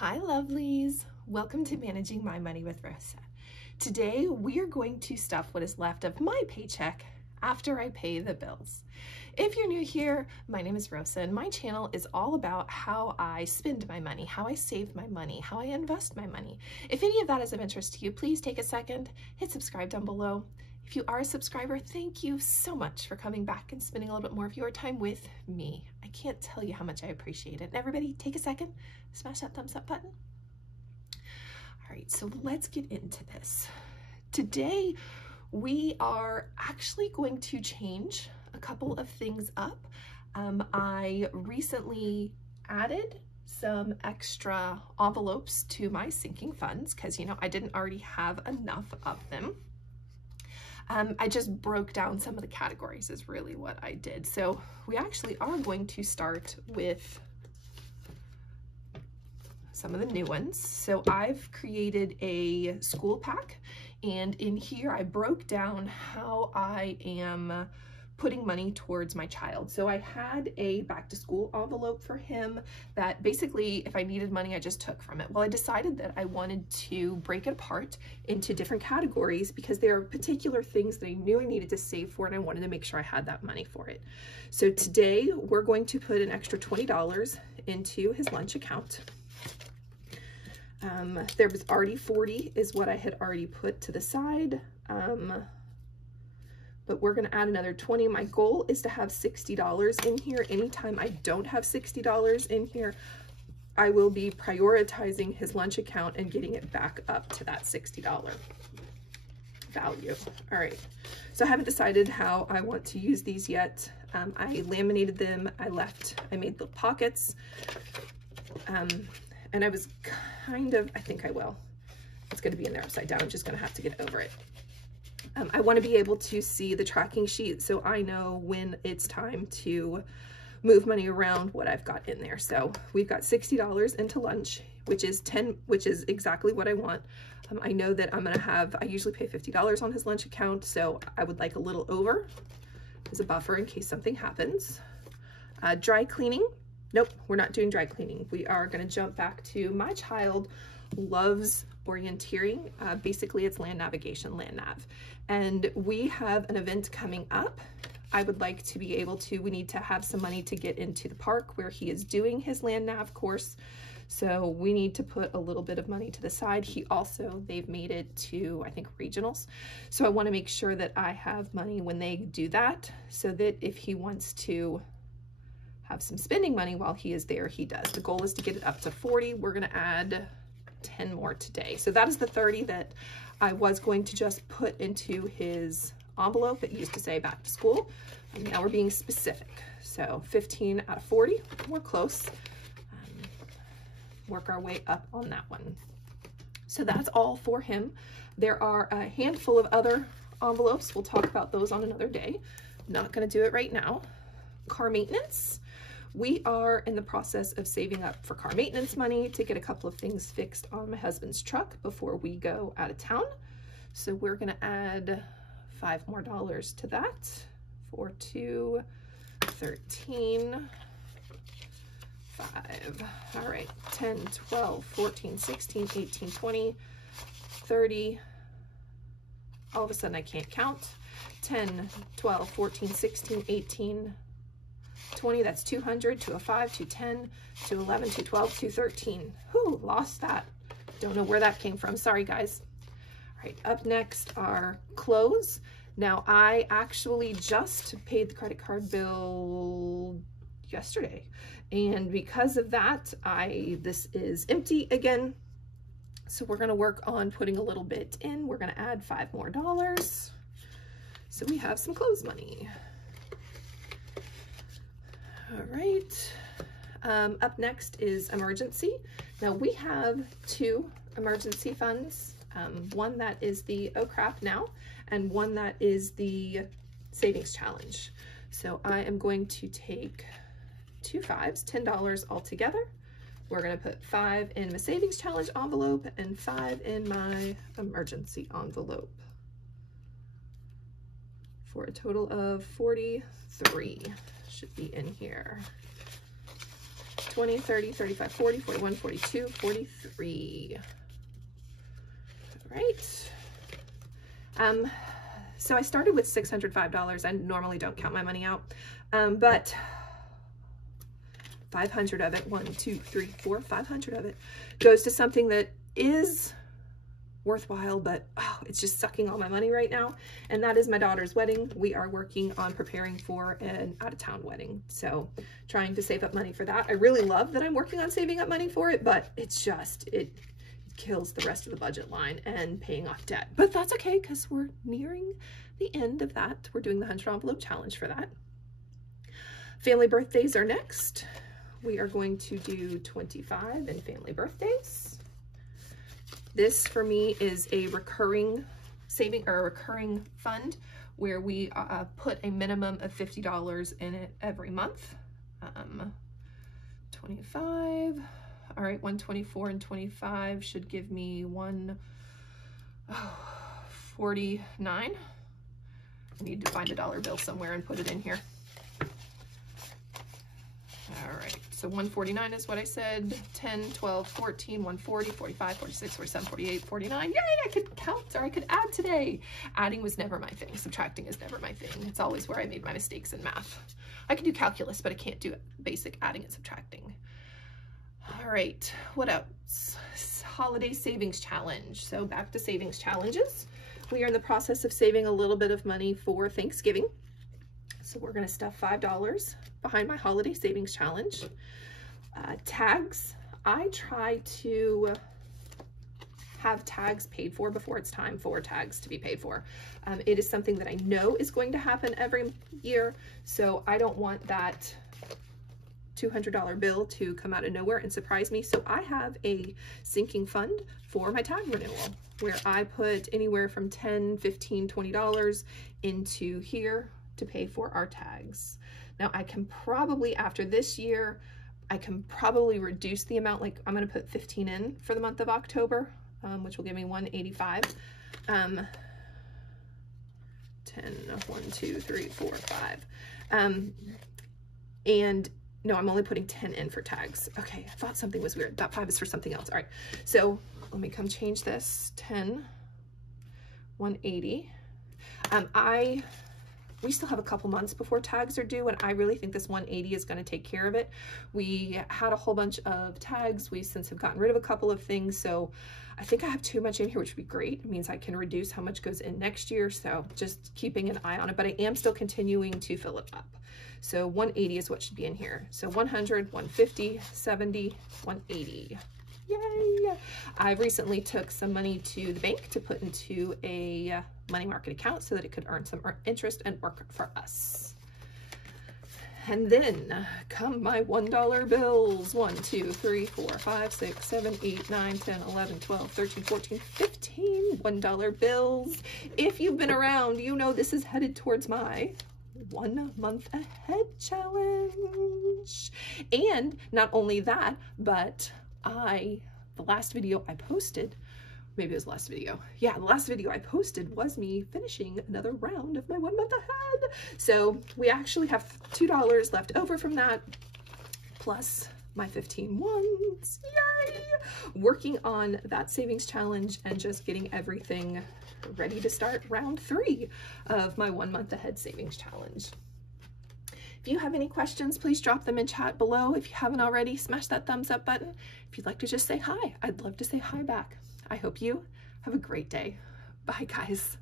Hi lovelies, welcome to Managing My Money with Rosa. Today we are going to stuff what is left of my paycheck after I pay the bills. If you're new here, my name is Rosa and my channel is all about how I spend my money, how I save my money, how I invest my money. If any of that is of interest to you, please take a second, hit subscribe down below. If you are a subscriber, thank you so much for coming back and spending a little bit more of your time with me. I can't tell you how much I appreciate it. And everybody, take a second, smash that thumbs up button. All right, so let's get into this. Today, we are actually going to change a couple of things up. I recently added some extra envelopes to my sinking funds because, I didn't already have enough of them. I just broke down some of the categories is really what I did. So we actually are going to start with some of the new ones. So I've created a school pack, and in here I broke down how I am putting money towards my child. So I had a back to school envelope for him that basically if I needed money, I just took from it. Well, I decided that I wanted to break it apart into different categories because there are particular things that I knew I needed to save for and I wanted to make sure I had that money for it. So today we're going to put an extra $20 into his lunch account. There was already 40 is what I had already put to the side. But we're going to add another 20. My goal is to have $60 in here. Anytime I don't have $60 in here, I will be prioritizing his lunch account and getting it back up to that $60 value. All right, so I haven't decided how I want to use these yet. I laminated them. I made the pockets. And I was I think I will. It's going to be in there upside down. I'm just going to have to get over it. I want to be able to see the tracking sheet so I know when it's time to move money around what I've got in there. So we've got $60 into lunch, which is exactly what I want. I know that I usually pay $50 on his lunch account, so I would like a little over as a buffer in case something happens. Dry cleaning. Nope, we're not doing dry cleaning. We are going to jump back to my child loves orienteering. Basically it's land navigation, land nav. And we have an event coming up. I would like to be able to, we need to have some money to get into the park where he is doing his land nav course. So we need to put a little bit of money to the side. They've made it to, I think, regionals. So I want to make sure that I have money when they do that so that if he wants to have some spending money while he is there, he does. The goal is to get it up to 40. We're going to add 10 more today. So that is the 30 that I was going to just put into his envelope. It used to say back to school. And now we're being specific. So 15 out of 40, we're close. Work our way up on that one. So that's all for him. There are a handful of other envelopes. We'll talk about those on another day. Not going to do it right now. Car maintenance. We are in the process of saving up for car maintenance money to get a couple of things fixed on my husband's truck before we go out of town. So we're going to add $5 more to that. 4, 2, 13, 5. All right, 10, 12, 14, 16, 18, 20, 30. All of a sudden I can't count. 10, 12, 14, 16, 18, 20, that's 200, 205, 210, 211, 212, 213. Whew, lost that. Don't know where that came from. Sorry, guys. All right, up next are clothes. Now, I actually just paid the credit card bill yesterday. And because of that, this is empty again. So we're going to work on putting a little bit in. We're going to add $5 more. So we have some clothes money. All right, up next is emergency. Now we have 2 emergency funds, one that is the oh crap now, and one that is the savings challenge. So I am going to take 2 5s, $10 altogether. We're gonna put 5 in my savings challenge envelope and 5 in my emergency envelope for a total of 43. Should be in here. 20, 30, 35, 40, 41, 42, 43. All right. So I started with $605. I normally don't count my money out, but 500 of it, 1, 2, 3, 4, 500 of it goes to something that is worthwhile, but oh, it's just sucking all my money right now. And that is my daughter's wedding. We are working on preparing for an out-of-town wedding. So trying to save up money for that. I really love that I'm working on saving up money for it, but it's just, it kills the rest of the budget line and paying off debt. But that's okay, because we're nearing the end of that. We're doing the 100 envelope challenge for that. Family birthdays are next. We are going to do 25 in family birthdays. This for me is a recurring saving or a recurring fund where we put a minimum of $50 in it every month. 25. All right, 124 and 25 should give me 149. I need to find a dollar bill somewhere and put it in here. All right, so 149 is what I said. 10, 12, 14, 140, 45, 46, 47, 48, 49. Yay, I could count or I could add today. Adding was never my thing. Subtracting is never my thing. It's always where I made my mistakes in math. I can do calculus, but I can't do basic adding and subtracting. All right, what else? Holiday savings challenge. So back to savings challenges. We are in the process of saving a little bit of money for Thanksgiving. So we're gonna stuff $5 behind my holiday savings challenge. Tags, I try to have tags paid for before it's time for tags to be paid for. It is something that I know is going to happen every year, so I don't want that $200 bill to come out of nowhere and surprise me. So I have a sinking fund for my tag renewal where I put anywhere from $10, $15, $20 into here to pay for our tags. Now I can probably, after this year, I can probably reduce the amount. Like I'm gonna put 15 in for the month of October, which will give me 185. 10, 1, 2, 3, 4, 5. And no, I'm only putting 10 in for tags. Okay, I thought something was weird. That 5 is for something else. All right, so let me come change this. 10, 180. We still have a couple months before tags are due, and I really think this 180 is going to take care of it. We had a whole bunch of tags. We since have gotten rid of a couple of things, so I think I have too much in here, which would be great. It means I can reduce how much goes in next year, so just keeping an eye on it, but I am still continuing to fill it up. So 180 is what should be in here. So 100, 150, 70, 180. Yay! I recently took some money to the bank to put into a money market account so that it could earn some interest and work for us. And then come my $1 bills. 1, 2, 3, 4, 5, 6, 7, 8, 9, 10, 11, 12, 13, 14, 15 $1 bills. If you've been around, you know this is headed towards my 1 month ahead challenge. And not only that, but the last video I posted, maybe it was the last video. Yeah, the last video I posted was me finishing another round of my 1 month ahead. So we actually have $2 left over from that, plus my 15 ones. Yay! Working on that savings challenge and just getting everything ready to start round 3 of my 1 month ahead savings challenge. If you have any questions, please drop them in chat below. If you haven't already, smash that thumbs up button. If you'd like to just say hi, I'd love to say hi back. I hope you have a great day. Bye, guys.